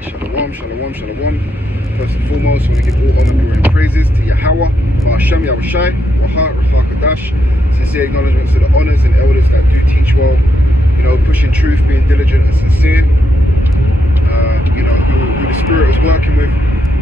Shalom, shalom, shalom. First and foremost, I want to give all honor, glory, and praises to Yahweh, Ba'ashem Yahushai, Waha, Rafa Kadash. Sincere acknowledgements to the honors and elders that do teach well, you know, pushing truth, being diligent and sincere. You know, who the Spirit is working with,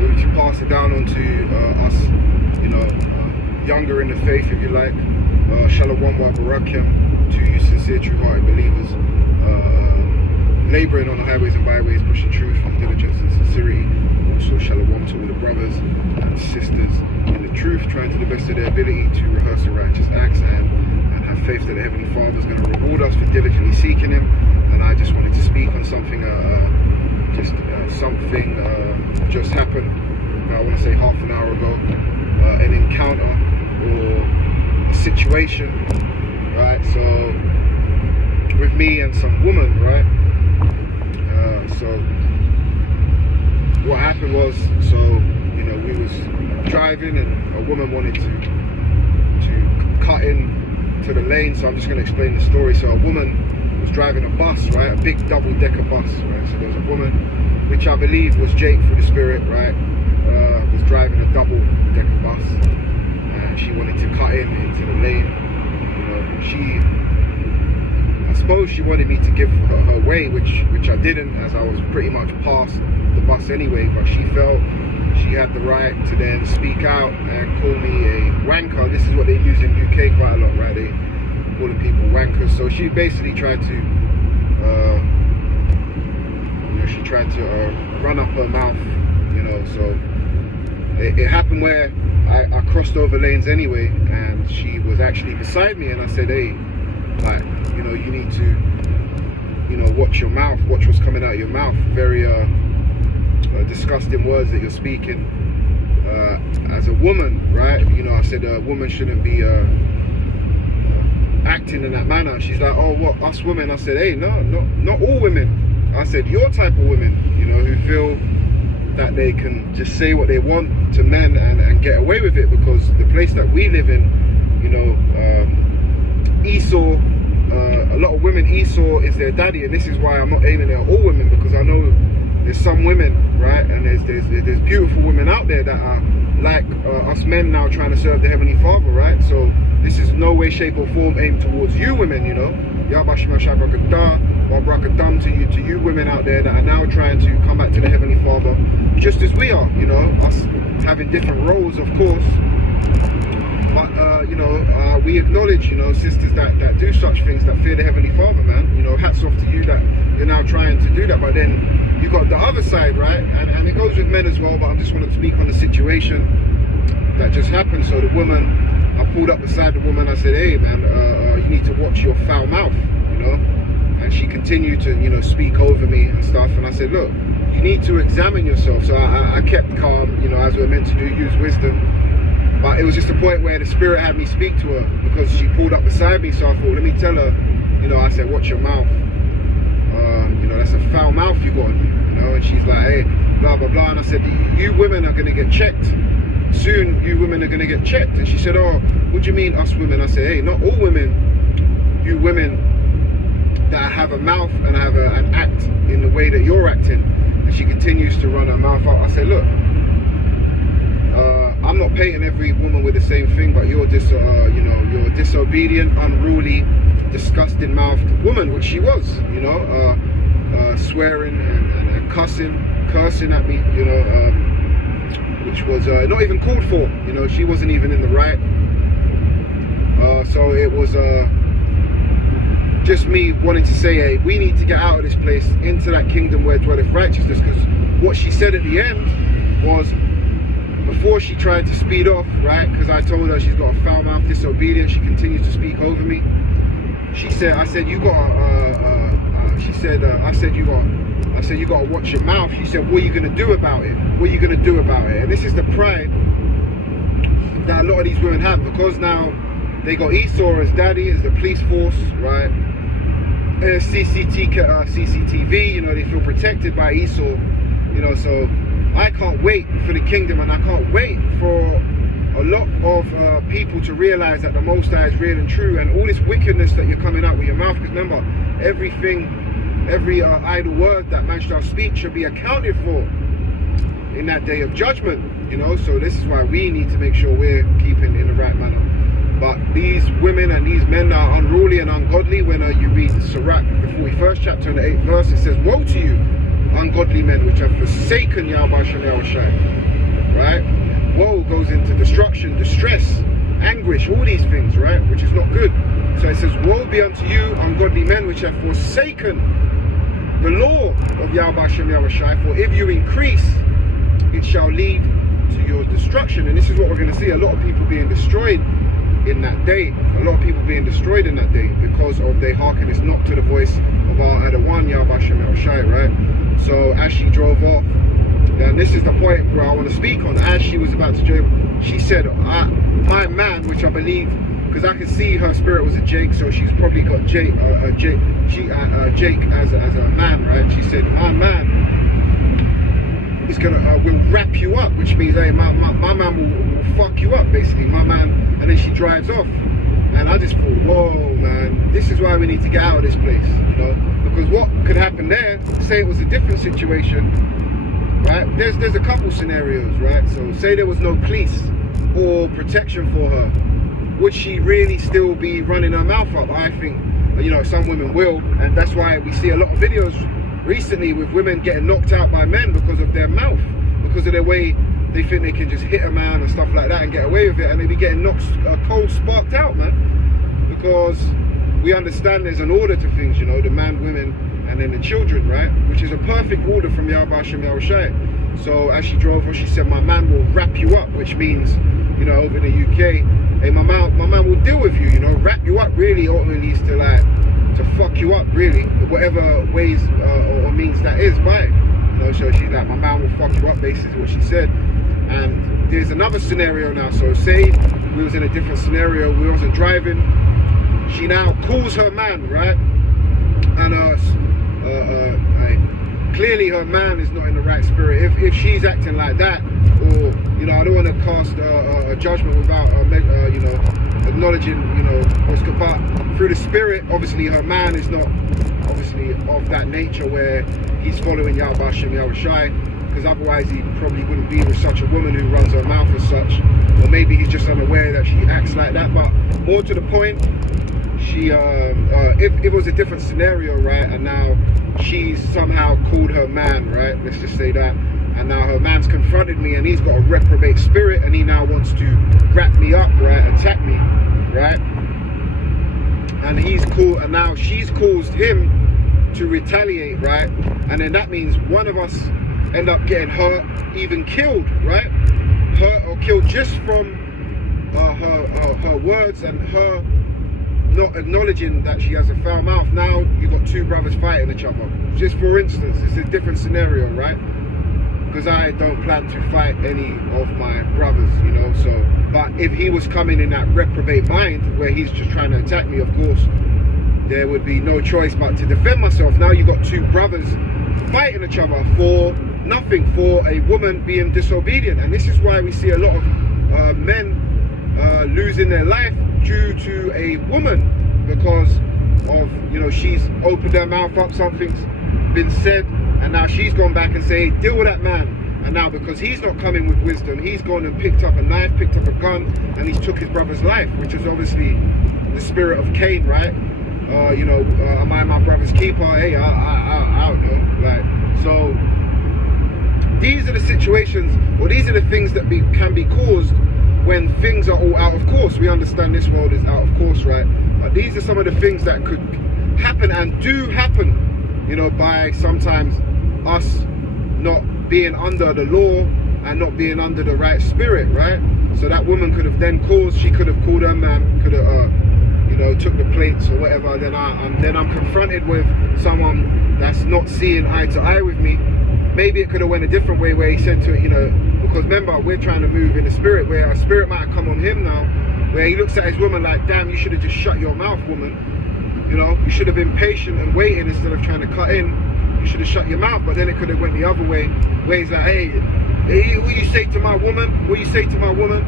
we to pass it down onto us, you know, younger in the faith, if you like. Shalom wa barakim to you sincere, true-hearted believers. Labouring on the highways and byways, pushing truth with diligence and sincerity. Also shalom to all the brothers and sisters in the truth, trying to the best of their ability to rehearse the righteous acts and have faith that the Heavenly Father is going to reward us for diligently seeking Him. And I just wanted to speak on something, something just happened, I want to say half an hour ago, an encounter or a situation, right? So with me and some woman, right? So what happened was, so you know, we was driving and a woman wanted to cut in to the lane. So I'm just going to explain the story. So a woman was driving a bus, right, a big double-decker bus, right? So there was a woman, which I believe was Jake through the Spirit, right, was driving a double-decker bus, and she wanted to cut into the lane. You know, I suppose she wanted me to give her way, which I didn't, as I was pretty much past the bus anyway, but she felt she had the right to then speak out and call me a wanker. This is what they use in UK quite a lot, right? They calling people wankers. So she basically tried to, you know, she tried to run up her mouth, you know. So it happened where I crossed over lanes anyway, and she was actually beside me, and I said, hey, like, you know, you need to, you know, watch your mouth, watch what's coming out of your mouth. Very disgusting words that you're speaking as a woman, right? You know, I said a woman shouldn't be acting in that manner. She's like, oh, what, us women? I said, hey, no, not all women. I said, your type of women, you know, who feel that they can just say what they want to men and get away with it, because the place that we live in, you know, Esau, a lot of women, Esau is their daddy, and this is why I'm not aiming at all women, because I know there's some women, right, and there's beautiful women out there that are like us men now, trying to serve the Heavenly Father, right? So this is no way, shape or form aimed towards you women, you know. To you women out there that are now trying to come back to the Heavenly Father, just as we are, you know, us having different roles, of course. But, you know, we acknowledge, you know, sisters that do such things, that fear the Heavenly Father, man. You know, hats off to you that you're now trying to do that. But then you got the other side, right? And it goes with men as well, but I just want to speak on the situation that just happened. So the woman, I pulled up beside the woman, I said, hey, man, you need to watch your foul mouth, you know? And she continued to, you know, speak over me and stuff. And I said, look, you need to examine yourself. So I kept calm, you know, as we're meant to do, use wisdom. But it was just a point where the Spirit had me speak to her, because she pulled up beside me. So I thought, let me tell her, you know, I said, watch your mouth. You know, that's a foul mouth you got on you, you know. And she's like, hey, blah, blah, blah. And I said, you women are going to get checked. Soon, you women are going to get checked. And she said, oh, what do you mean, us women? I said, hey, not all women. You women that have a mouth and have an act in the way that you're acting. And she continues to run her mouth out. I said, look, I'm not painting every woman with the same thing, but you're just, you know, you're a disobedient, unruly, disgusting mouthed woman, which she was, you know, swearing and cursing at me, you know, which was not even called for. You know, she wasn't even in the right. So it was just me wanting to say, hey, we need to get out of this place into that kingdom where dwelleth righteousness. Because what she said at the end was, before she tried to speed off, right, because I told her she's got a foul mouth, disobedient, she continues to speak over me. She said, I said, you got she said, I said, you got to watch your mouth. She said, what are you going to do about it? What are you going to do about it? And this is the pride that a lot of these women have, because now they got Esau as daddy, as the police force, right? CCTV, you know, they feel protected by Esau, you know. So I can't wait for the kingdom, and I can't wait for a lot of people to realize that the Most High is real and true, and all this wickedness that you're coming out with your mouth. Because remember, everything every idle word that man shall speak shall be accounted for in that day of judgment, you know. So this is why we need to make sure we're keeping in the right manner. But these women and these men are unruly and ungodly. When you read Sirach, the 41st chapter and the 8th verse, it says, woe to you, ungodly men, which have forsaken Yahweh Shem Yahushai. Right? Woe goes into destruction, distress, anguish, all these things, right? Which is not good. So it says, woe be unto you, ungodly men, which have forsaken the law of Yahweh Shem Yahushai. For if you increase, it shall lead to your destruction. And this is what we're going to see. A lot of people being destroyed in that day. A lot of people being destroyed in that day because of their hearkenness not to the voice of our Adawan, Yahweh Shem Yahushai, right? So as she drove off, and this is the point where I want to speak on, as she was about to drive, she said, my man, which I believe, because I can see her spirit was a Jake, so she's probably got Jake as a man, right? She said, my man is gonna will wrap you up, which means, hey, my man will fuck you up, basically, my man. And then she drives off, and I just thought, whoa, man, this is why we need to get out of this place, you know, because what could happen there, say it was a different situation, right? There's a couple scenarios, right? So say there was no police or protection for her, would she really still be running her mouth up? I think, you know, some women will, and that's why we see a lot of videos recently with women getting knocked out by men because of their mouth, because of their way they think they can just hit a man and stuff like that and get away with it, and they be getting knocked cold sparked out, man, because we understand there's an order to things, you know, the man, women, and then the children, right? Which is a perfect order from Yahweh Shem Yahushai. So as she drove her, she said, my man will wrap you up, which means, you know, over in the UK, hey, my man will deal with you, you know. Wrap you up really ultimately leads to, like, to fuck you up, really, whatever ways or means that is by it. You know, so she's like, my man will fuck you up, basically, is what she said. And there's another scenario now. So say we was in a different scenario, we wasn't driving. She now calls her man, right? And clearly her man is not in the right spirit. If she's acting like that, or, you know, I don't want to cast a judgment without, you know, acknowledging, you know, what's good. But through the spirit, obviously her man is not obviously of that nature where he's following Yahweh Shem Yahushai. Because otherwise he probably wouldn't be with such a woman who runs her mouth as such, or maybe he's just unaware that she acts like that. But more to the point, she if it was a different scenario, right, and now she's somehow called her man, right, let's just say that, and now her man's confronted me and he's got a reprobate spirit and he now wants to wrap me up, right, attack me, right, and he's cool, and now she's caused him to retaliate, right, and then that means one of us end up getting hurt, even killed, right? Hurt or killed just from her words and her not acknowledging that she has a foul mouth. Now you've got two brothers fighting each other. Just for instance, it's a different scenario, right? Because I don't plan to fight any of my brothers, you know, so, but if he was coming in that reprobate mind where he's just trying to attack me, of course, there would be no choice but to defend myself. Now you've got two brothers fighting each other for nothing, for a woman being disobedient. And this is why we see a lot of men losing their life due to a woman, because of, you know, she's opened her mouth up, something's been said, and now she's gone back and say, deal with that man. And now because he's not coming with wisdom, he's gone and picked up a knife, picked up a gun, and he's took his brother's life, which is obviously the spirit of Cain, right? You know, am I my brother's keeper? Hey, I don't know. Like, so these are the situations, or these are the things that can be caused when things are all out of course. We understand this world is out of course, right? But these are some of the things that could happen and do happen, you know, by sometimes us not being under the law and not being under the right spirit, right? So that woman could have then caused, she could have called her man, could have, you know, took the plates or whatever. Then I'm confronted with someone that's not seeing eye to eye with me. Maybe it could have went a different way, where he said to it, you know, because remember, we're trying to move in the spirit, where our spirit might have come on him now, where he looks at his woman like, damn, you should have just shut your mouth, woman. You know, you should have been patient and waiting instead of trying to cut in. You should have shut your mouth. But then it could have went the other way, where he's like, hey, what you say to my woman? What you say to my woman?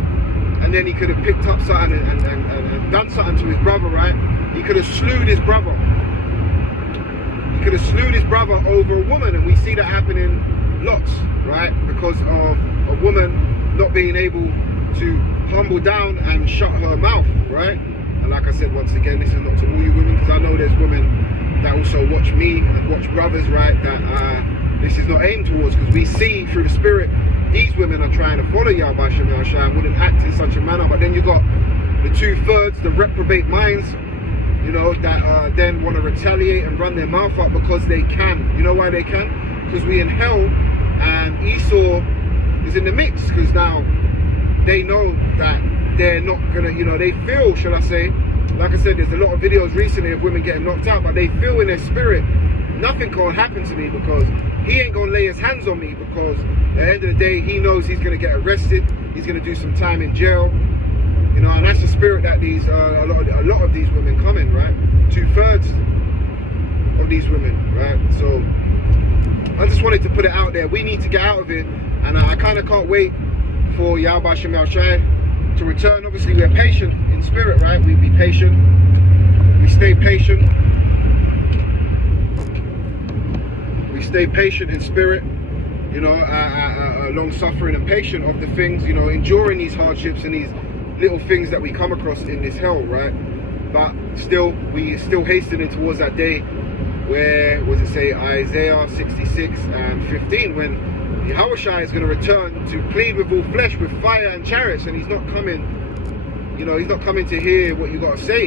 And then he could have picked up something and done something to his brother, right? He could have slewed his brother. He could have slew his brother over a woman, and we see that happening lots, right? Because of a woman not being able to humble down and shut her mouth, right? And like I said, once again, this is not to all you women, because I know there's women that also watch me and watch brothers, right, that this is not aimed towards, because we see through the spirit these women are trying to follow Yahweh Shem Yahushua and wouldn't act in such a manner. But then you got the 2/3, the reprobate minds, you know, that then want to retaliate and run their mouth up because they can. You know why they can? Because we in hell, and Esau is in the mix, because now they know that they're not gonna, you know, they feel, shall I say, like I said, there's a lot of videos recently of women getting knocked out, but they feel in their spirit, nothing can happen to me because he ain't gonna lay his hands on me, because at the end of the day, he knows he's gonna get arrested, he's gonna do some time in jail, you know, and that's the spirit that these a lot of these women come in, right? 2/3 of these women, right? So I just wanted to put it out there. We need to get out of it, and I kind of can't wait for Yahweh Shem Yahushua to return. Obviously, we're patient in spirit, right? We be patient. We stay patient. We stay patient in spirit, you know, long suffering and patient of the things, you know, enduring these hardships and these little things that we come across in this hell, right? But still, we still hastening towards that day where, what does it say, Isaiah 66:15, when Yahushua is going to return to plead with all flesh with fire and chariots, and he's not coming, you know, he's not coming to hear what you got to say,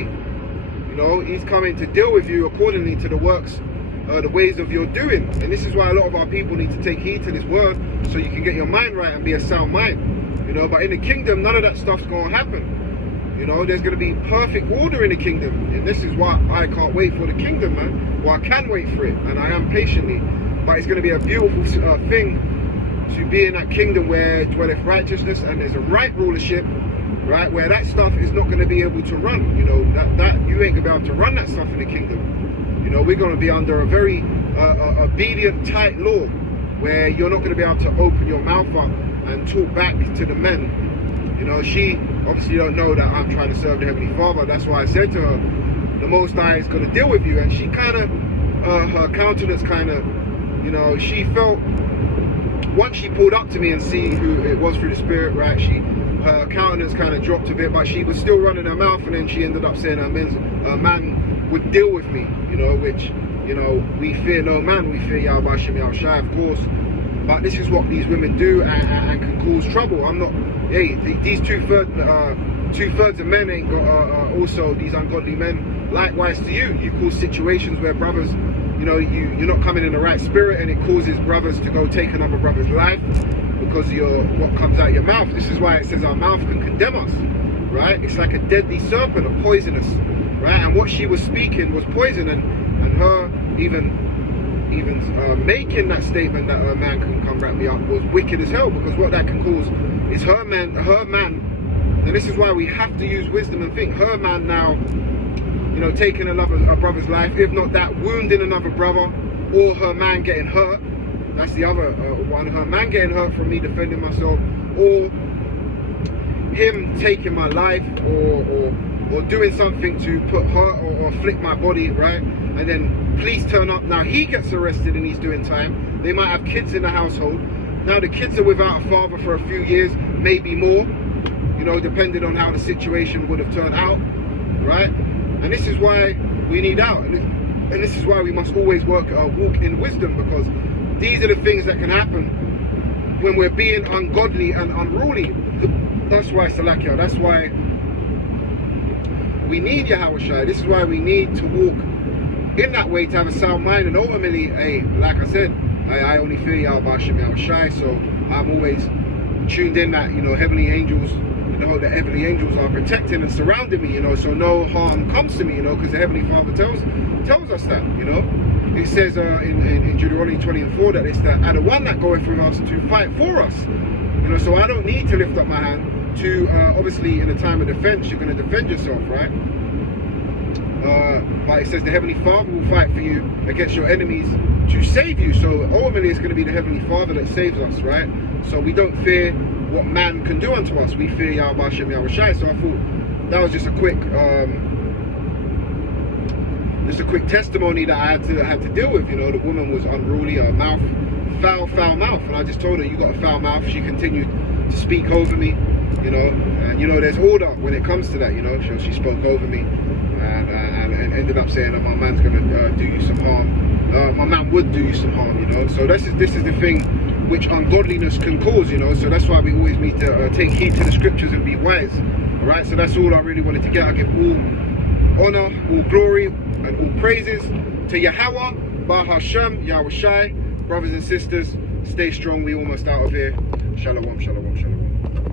you know, he's coming to deal with you accordingly to the works, the ways of your doing. And this is why a lot of our people need to take heed to this word, so you can get your mind right and be a sound mind, you know. But in the kingdom, none of that stuff's going to happen, you know. There's going to be perfect order in the kingdom, and this is why I can't wait for the kingdom, man. Well, I can wait for it, and I am patiently, but it's going to be a beautiful thing to be in that kingdom where dwelleth righteousness, and there's a right rulership, right, where that stuff is not going to be able to run, you know, that you ain't going to be able to run that stuff in the kingdom. You know, we're going to be under a very obedient, tight law, where you're not going to be able to open your mouth up and talk back to the men. You know, she obviously don't know that I'm trying to serve the Heavenly Father. That's why I said to her, the Most High is going to deal with you. And she kind of, her countenance kind of, you know, she felt, once she pulled up to me and see who it was through the spirit, right, her countenance kind of dropped a bit, but she was still running her mouth, and then she ended up saying her man would deal with me, you know, which, you know, we fear no man, we fear Yahweh Shem Yahushua, of course. But this is what these women do, and can cause trouble. I'm not, hey, these 2/3 of men ain't got also these ungodly men. Likewise to you, you cause situations where brothers, you know, you're not coming in the right spirit, and it causes brothers to go take another brother's life because of what comes out of your mouth. This is why it says our mouth can condemn us, right? It's like a deadly serpent, a poisonous, right? And what she was speaking was poison, and her even making that statement that her man can come wrap me up was wicked as hell, because what that can cause is her man, and this is why we have to use wisdom and think, her man now, you know, taking a brother's life, if not that, wounding another brother, or her man getting hurt. That's the other one, her man getting hurt from me defending myself, or him taking my life, or doing something to put hurt or afflict my body, right? And then police turn up, now he gets arrested and he's doing time. They might have kids in the household. Now the kids are without a father for a few years, maybe more, you know, depending on how the situation would have turned out, right? And this is why we need out, and this is why we must always walk in wisdom, because these are the things that can happen when we're being ungodly and unruly. That's why, Salakia, that's why we need Yahushua. This is why we need to walk in that way, to have a sound mind. And ultimately, hey, like I said, I only fear Yahweh Shem Yahushua, so I'm always tuned in that, you know, heavenly angels, you know, the heavenly angels are protecting and surrounding me, you know, so no harm comes to me, you know, because the Heavenly Father tells us that, you know. It says in Deuteronomy 20:4 that it's the one that goeth with us to fight for us, you know. So I don't need to lift up my hand to, obviously in a time of defense, you're going to defend yourself, right? But it says the Heavenly Father will fight for you against your enemies to save you. So ultimately it's going to be the Heavenly Father that saves us, right? So we don't fear what man can do unto us. We fear Yahweh Shem Yahushua. So I thought that was just a quick just a quick testimony that I had to deal with. You know, the woman was unruly, her mouth, foul mouth, and I just told her, you got a foul mouth. She continued to speak over me, you know, and you know, there's order when it comes to that. You know, she spoke over me, and ended up saying that my man's gonna do you some harm. My man would do you some harm, you know. So this is the thing which ungodliness can cause, you know. So that's why we always need to take heed to the scriptures and be wise. All right. So that's all I really wanted to get. I give all honor, all glory, and all praises to Yahweh, Bar Hashem, Yahweh Shai. Brothers and sisters, stay strong. We almost out of here. Shalom, shalom, shalom.